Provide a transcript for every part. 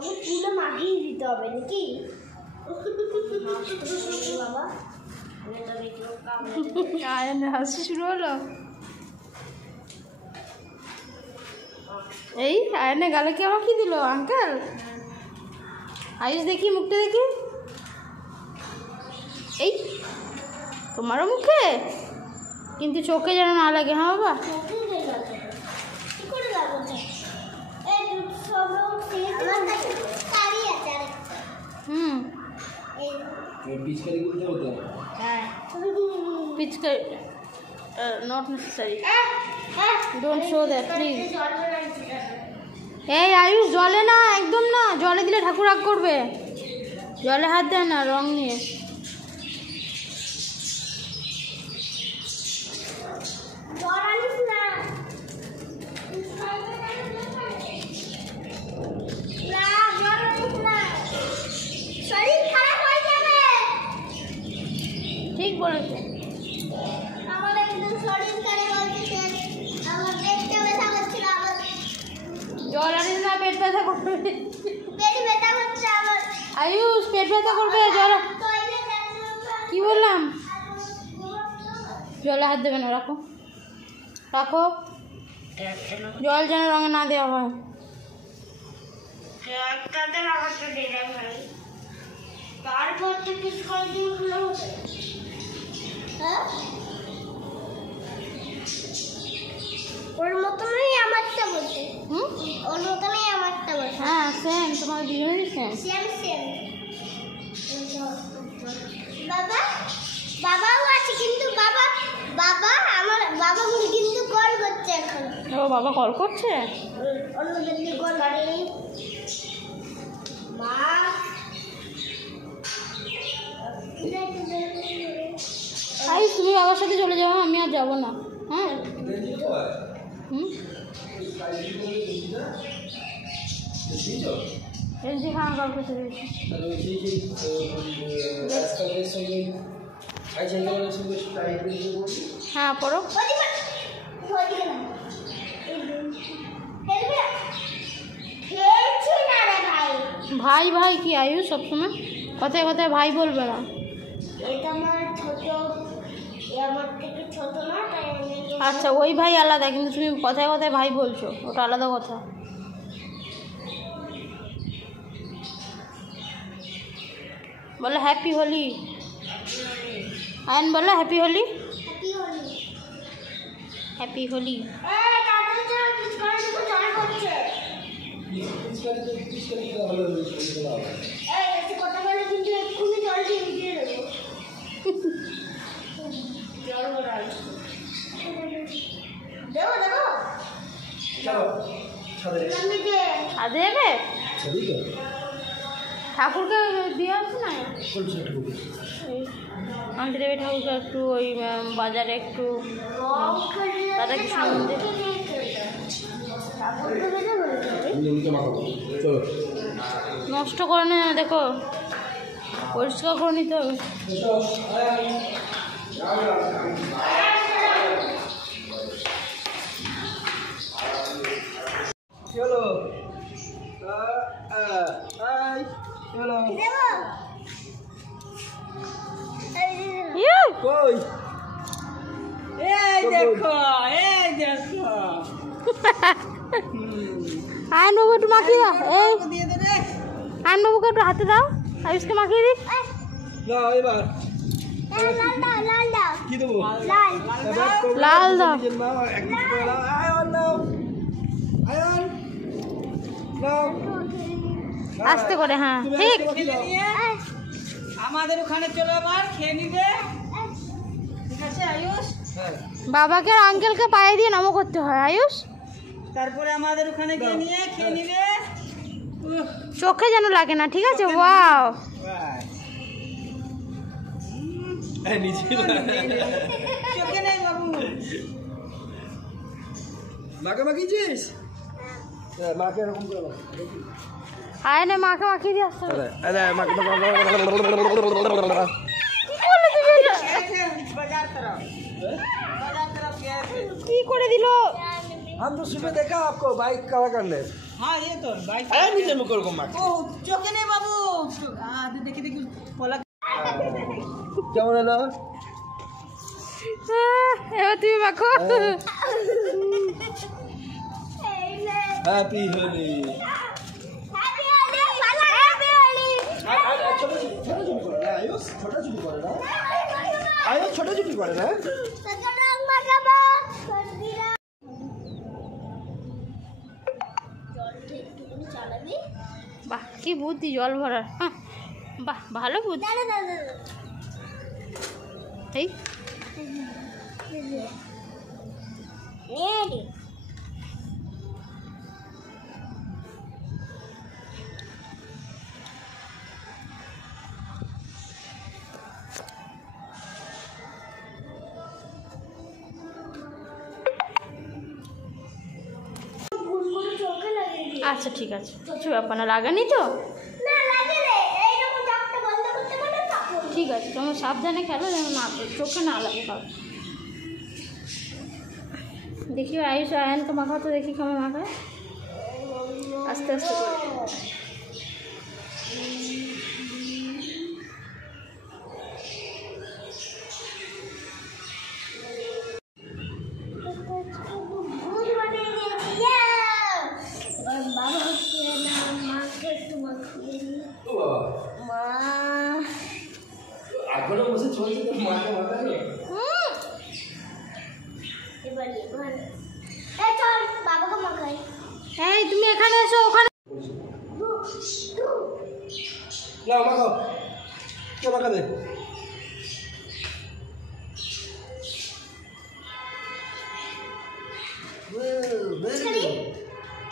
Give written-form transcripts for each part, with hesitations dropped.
ওকে তুলে মাখিয়ে দিতে হবে নাকি বাবা? আয়ন হাসি শুরু হলো। এই আয়নে গালে কে আমাকে দিল আঙ্কেল? আয়ুষ দেখি মুখটা দেখি। এই তোমারও মুখে, কিন্তু চোখে যেন না লাগে। হ্যাঁ বাবা, পিচকারি not necessary, don't show that please. এই আয়ুষ জলে না, একদম না, জলে দিলে ঠাকুর রাগ করবে। জলে হাত দেয় না রং নিয়ে। ঠিক বলেছে। জল আনিস না, পেট ব্যথা করবে। আয়ুষ পেট ব্যথা করবে, জল। কি বললাম? জলে হাত দেবে না, রাখো রাখো, জল যেন রঙে না দেওয়া হয়। তারপর থেকে ওর মতনই আমারটা বলছে। ওর মতনই আমারটা বলছে। হ্যাঁ সেম, তোমার দুজনেরই সেম। Same same. বাবা, বাবাও আছে, কিন্তু বাবা বাবা আমার বাবা কিন্তু কল করছে এখন। ও বাবা কল করছে? অন্যদেরকে কল করে। মা আয়ুষ তুমি বাবার সাথে চলে যাও, আমি আর যাবো না। হ্যাঁ এলজি খান কল করতে দিয়েছি। হ্যাঁ পড়ো। ভাই ভাই কি আয়ুষ সবসময় কথায় কথায় ভাই বলবে না। আচ্ছা ওই ভাই আলাদা, কিন্তু তুমি কথায় কথায় ভাই বলছো, ওটা আলাদা কথা। বলো হ্যাপি হোলি। আয়ন বলো হ্যাপি হোলি। হ্যাপি হোলি। দেবে ঠাকুরকে দিয়ে আসছে না, আনতে দেবে ঠাকুরকে একটু ওই বাজারে একটু রাধাকৃষ্ণ মন্দির। নষ্ট করে না, দেখো পরিষ্কার করে নিতে হবে। আয়ন বাবু একটু মাখিয়ে দাও। এই আয়ন বাবুকে একটু হাতে দাও, আয়ুষকে মাখিয়ে দিই। লাল দাও। আস্তে করে, হ্যাঁ ঠিক। আমাদের ওখানে চলো, আবার খেয়ে নিবে। ঠিক আছে আয়ুষ? বাবাকে আর আঙ্কেলকে পায়ে দিয়ে নমো করতে হয় আয়ুষ। তারপরে আমাদের ওখানে গিয়ে নিয়ে খেয়ে নিবে, চোখে যেন লাগে না। ঠিক আছে? ওয়াও, চোখে নেই বাবু। মাকে মাখিয়েছিস? মাকে এরকম করে আয়নে মাকে মাখিয়ে দিয়ে আসতে হবে। কি করে দিল? हम तो सुबह देखा आपको बाइक कवर करने। হ্যাঁ ये तो भाई আরে নিজের মুখে ওরকম মাখ ও চোখে নেই বাবু দেখি দেখি পলা কেমন হলো এবার তুমি মাখো হ্যাপি হোলি ছোট ছুটি করে না বাহ কি বুদ্ধি জল ভরার হ্যাঁ বাহ ভালো বুদ্ধি এই আচ্ছা ঠিক আছে কিছু ব্যাপার না লাগানি তো ঠিক আছে তোমার সাবধানে খেলো যেন না চোখে না লাগে কারো দেখি আয়ুষ আয়ানকে মাখাও তো দেখি কেমন মাখায় আস্তে আস্তে করে এখনো বসে চলছে তো মাকে মাথায় এই তুমি এখানে এসো ওখানে না মাখো কে মাখাবে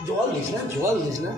জল দিস না